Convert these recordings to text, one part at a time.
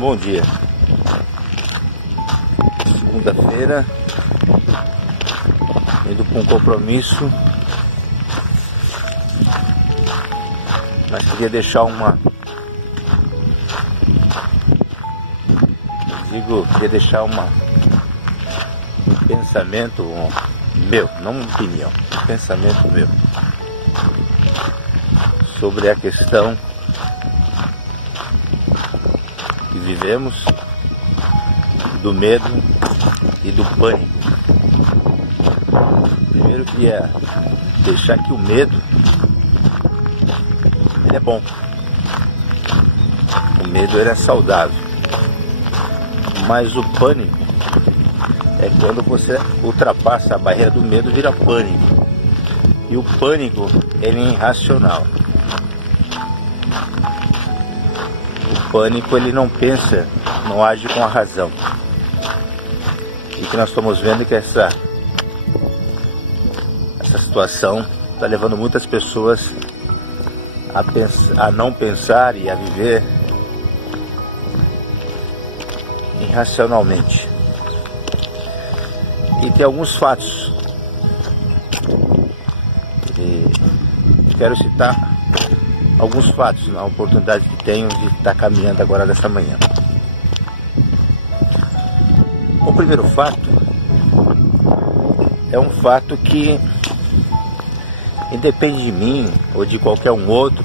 Bom dia. Segunda-feira, indo para um compromisso, mas queria deixar um pensamento meu, não uma opinião, um pensamento meu sobre a questão que vivemos do medo e do pânico. Primeiro, eu queria deixar que o medo, ele é bom. O medo, ele é saudável. Mas o pânico é quando você ultrapassa a barreira do medo, vira pânico. E o pânico, ele é irracional. O pânico, ele não pensa, não age com a razão. E que nós estamos vendo que essa situação está levando muitas pessoas a não pensar e a viver irracionalmente. E tem alguns fatos. E quero citar alguns fatos na oportunidade que tenho de estar caminhando agora dessa manhã. O primeiro fato é um fato que independe de mim ou de qualquer um outro.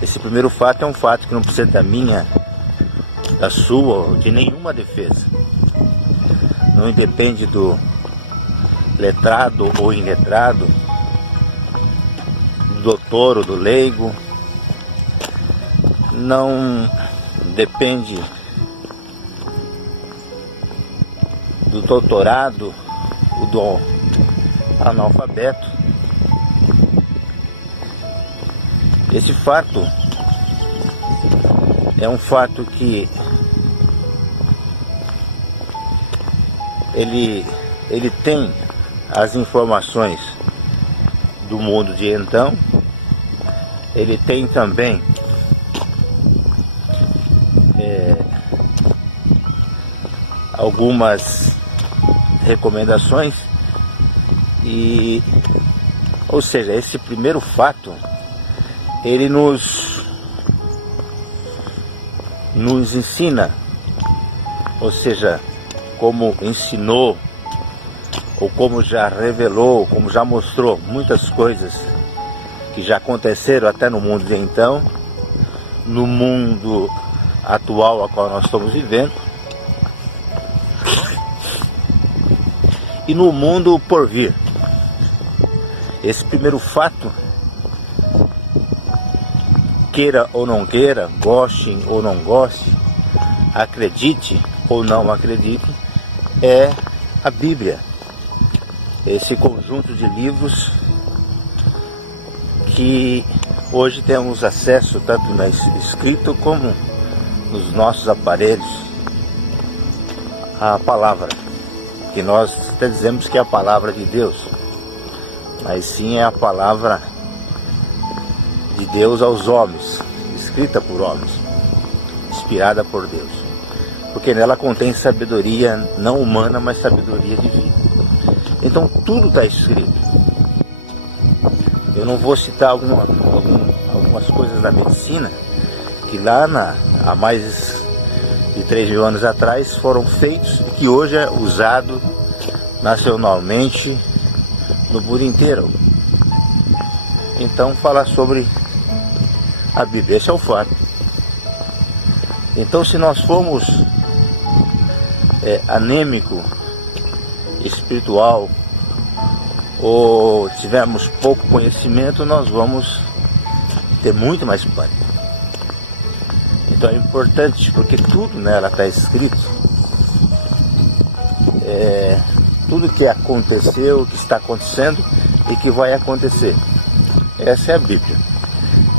Esse primeiro fato é um fato que não precisa da minha, da sua ou de nenhuma defesa. Não independe do letrado ou iletrado, do doutor ou do leigo. Não depende do doutorado ou do analfabeto. Esse fato é um fato que ele tem as informações do mundo de então. Ele tem também algumas recomendações ou seja, esse primeiro fato ele nos ensina, ou seja, como ensinou ou como já revelou, como já mostrou muitas coisas que já aconteceram até no mundo de então, no mundo atual a qual nós estamos vivendo e no mundo por vir. Esse primeiro fato, queira ou não queira, goste ou não goste, acredite ou não acredite, é a Bíblia. Esse conjunto de livros que hoje temos acesso tanto na escrito como nos nossos aparelhos, a palavra, que nós até dizemos que é a palavra de Deus, mas sim é a palavra de Deus aos homens, escrita por homens, inspirada por Deus, porque nela contém sabedoria não humana, mas sabedoria divina. Então tudo está escrito. Eu não vou citar algumas coisas da medicina que lá há mais de 3.000 anos atrás foram feitos e que hoje é usado nacionalmente no mundo inteiro. Então falar sobre a Bíblia, esse é o fato. Então, se nós formos anêmico, espiritual, ou tivermos pouco conhecimento, nós vamos ter muito mais pânico. Então é importante, porque tudo nela está escrito, tudo que aconteceu, que está acontecendo e que vai acontecer. Essa é a Bíblia.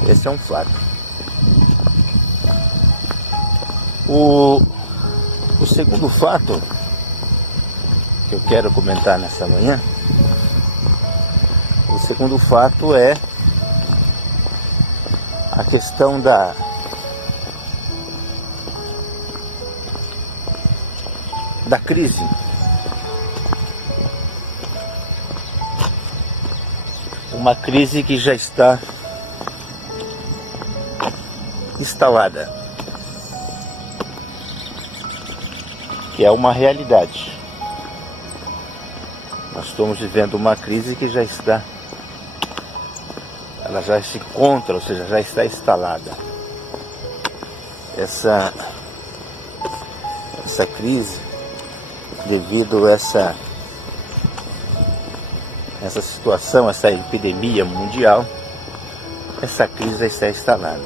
Esse é um fato. O segundo fato que eu quero comentar nessa manhã, o segundo fato é a questão da crise. Uma crise que já está instalada, que é uma realidade. Nós estamos vivendo uma crise que já está, ela já se encontra, ou seja, já está instalada. Essa crise, devido a essa situação, essa epidemia mundial, essa crise já está instalada.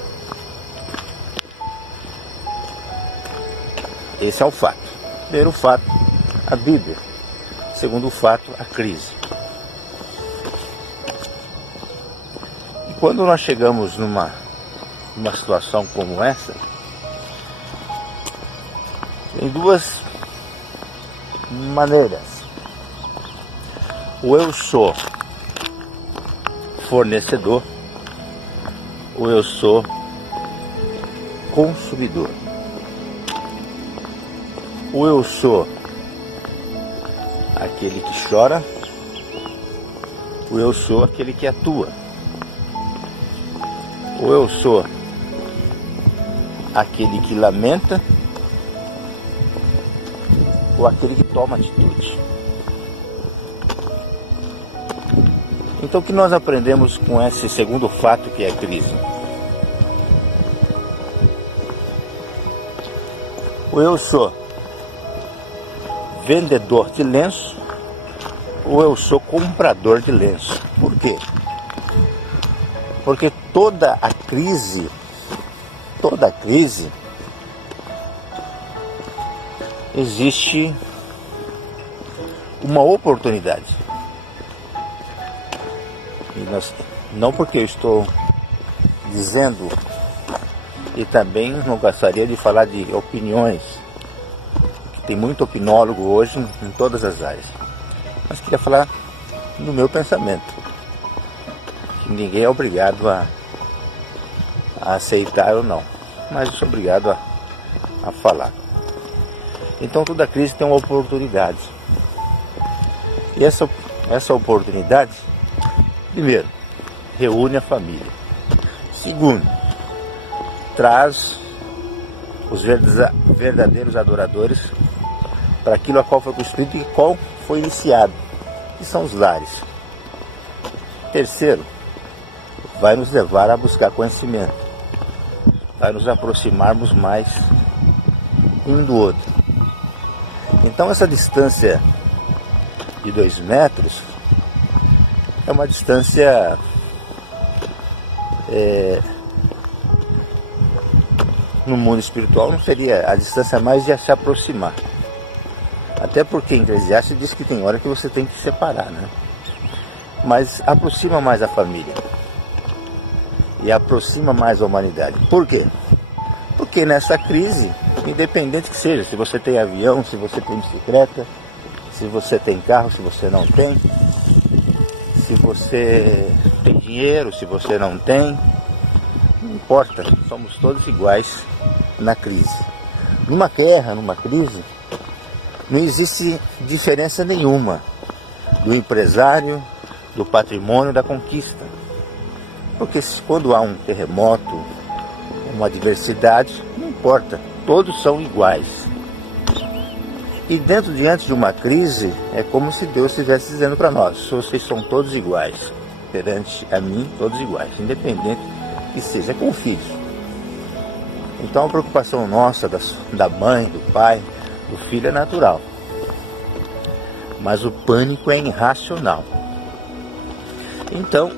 Esse é o fato. Primeiro fato, a Bíblia. Segundo fato, a crise. E quando nós chegamos numa situação como essa, tem duas maneiras. Ou eu sou fornecedor, ou eu sou consumidor. Ou eu sou aquele que chora, ou eu sou aquele que atua. Ou eu sou aquele que lamenta, ou aquele que toma atitude. Então o que nós aprendemos com esse segundo fato, que é a crise? Ou eu sou vendedor de lenço, ou eu sou comprador de lenço. Por quê? Porque toda a crise existe uma oportunidade. E não porque eu estou dizendo, e também não gostaria de falar de opiniões, tem muito opinólogo hoje em todas as áreas, mas queria falar do meu pensamento, que ninguém é obrigado a aceitar ou não, mas eu sou obrigado a falar. Então toda crise tem uma oportunidade, e essa oportunidade, primeiro, reúne a família. Segundo, traz os verdadeiros adoradores para aquilo a qual foi construído e qual foi iniciado, que são os lares. Terceiro, vai nos levar a buscar conhecimento, vai nos aproximarmos mais um do outro. Então essa distância de 2 metros é uma distância no mundo espiritual não seria a distância mais de se aproximar. Até porque em Eclesiastes diz que tem hora que você tem que separar, né? Mas aproxima mais a família. E aproxima mais a humanidade. Por quê? Porque nessa crise, independente que seja, se você tem avião, se você tem bicicleta, se você tem carro, se você não tem, se você tem dinheiro, se você não tem, não importa, somos todos iguais na crise. Numa guerra, numa crise, não existe diferença nenhuma do empresário, do patrimônio, da conquista. Porque quando há um terremoto, uma adversidade, não importa, todos são iguais. E diante de uma crise, é como se Deus estivesse dizendo para nós: vocês são todos iguais, perante a mim, todos iguais, independente que seja com o filho. Então a preocupação nossa, da mãe, do pai, do filho é natural. Mas o pânico é irracional. Então,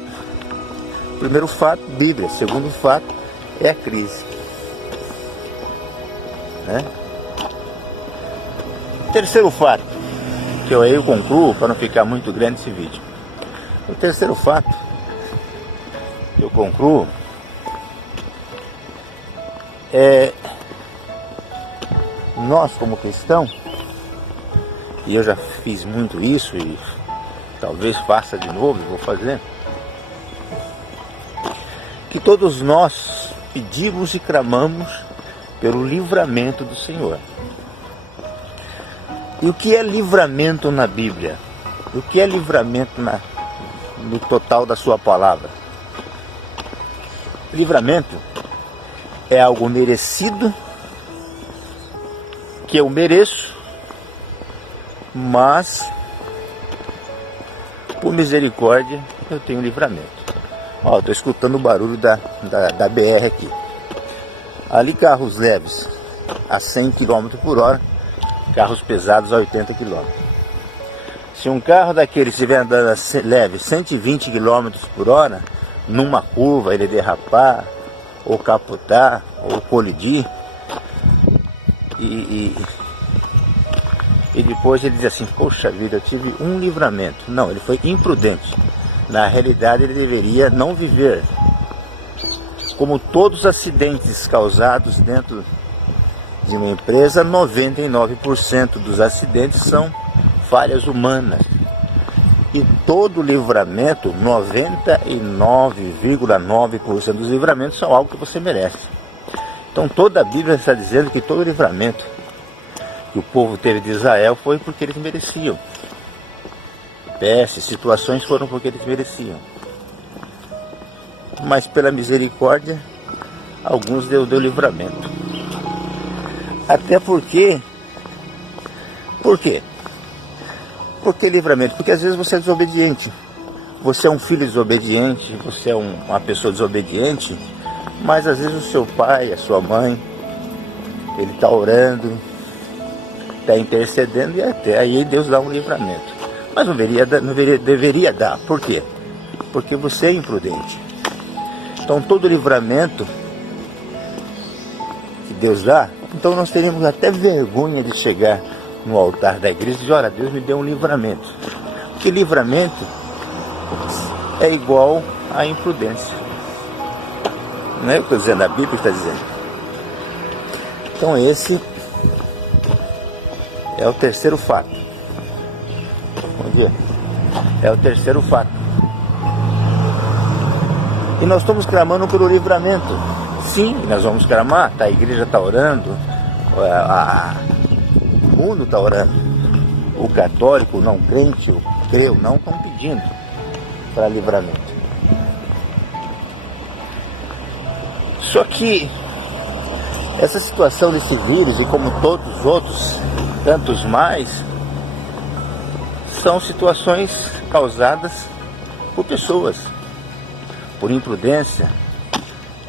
primeiro fato, Bíblia. Segundo fato, é a crise. Né? Terceiro fato, que eu concluo para não ficar muito grande esse vídeo. O terceiro fato que eu concluo é nós como cristãos, e eu já fiz muito isso e talvez faça de novo, vou fazer, que todos nós pedimos e clamamos pelo livramento do Senhor. E o que é livramento na Bíblia? O que é livramento no total da sua palavra? Livramento é algo merecido, que eu mereço, mas por misericórdia eu tenho livramento. Ó, estou escutando o barulho da BR aqui. Ali carros leves a 100 km por hora, carros pesados a 80 km. Se um carro daquele estiver andando leve 120 km por hora, numa curva ele derrapar, ou capotar, ou colidir, e depois ele diz assim: poxa vida, eu tive um livramento. Não, ele foi imprudente. Na realidade ele deveria não viver. Como todos os acidentes causados dentro de uma empresa, 99% dos acidentes são falhas humanas. E todo livramento, 99,9% dos livramentos são algo que você merece. Então toda a Bíblia está dizendo que todo livramento que o povo teve de Israel foi porque eles mereciam. Pestes, situações foram porque eles mereciam. Mas pela misericórdia, alguns deu livramento. Até porque... Por quê? Por que livramento? Porque às vezes você é desobediente. Você é um filho desobediente, você é uma pessoa desobediente, mas às vezes o seu pai, a sua mãe, ele está orando, está intercedendo, e até aí Deus dá um livramento. Mas não deveria dar. Por quê? Porque você é imprudente. Então todo livramento que Deus dá, então nós teríamos até vergonha de chegar no altar da igreja e dizer: olha, Deus me deu um livramento. Porque livramento é igual à imprudência. Não é o que eu estou dizendo, a Bíblia está dizendo. Então esse é o terceiro fato. Bom dia. É o terceiro fato. E nós estamos clamando pelo livramento. Sim, nós vamos clamar. A igreja está orando, o mundo está orando. O católico, o não crente, o creu, não estão pedindo para livramento. Só que essa situação desse vírus, e como todos os outros, tantos mais, são situações causadas por pessoas, por imprudência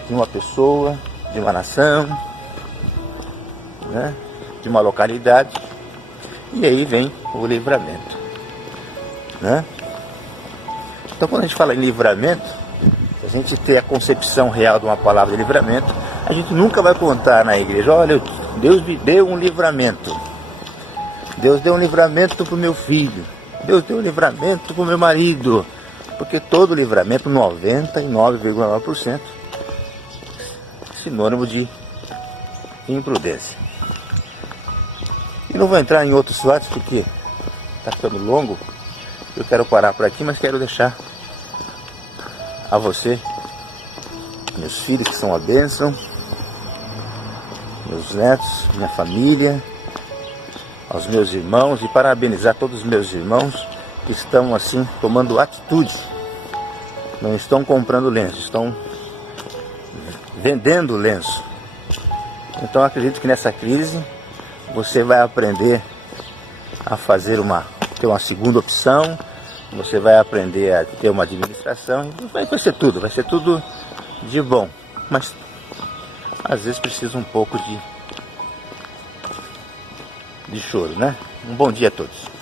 de uma pessoa, de uma nação, né, de uma localidade, e aí vem o livramento, né? Então quando a gente fala em livramento, se a gente ter a concepção real de uma palavra de livramento, a gente nunca vai contar na igreja: olha, Deus me deu um livramento, Deus deu um livramento para o meu filho, Deus deu um livramento para o meu marido. Porque todo livramento, 99,9%, é sinônimo de imprudência. E não vou entrar em outros fatos porque está ficando longo. Eu quero parar por aqui, mas quero deixar a você, meus filhos que são a bênção, meus netos, minha família, aos meus irmãos, e parabenizar todos os meus irmãos que estão assim tomando atitude. Não estão comprando lenço, estão vendendo lenço. Então acredito que nessa crise você vai aprender a fazer ter uma segunda opção, você vai aprender a ter uma administração, e vai ser tudo de bom. Mas às vezes precisa um pouco de choro, né? Um bom dia a todos.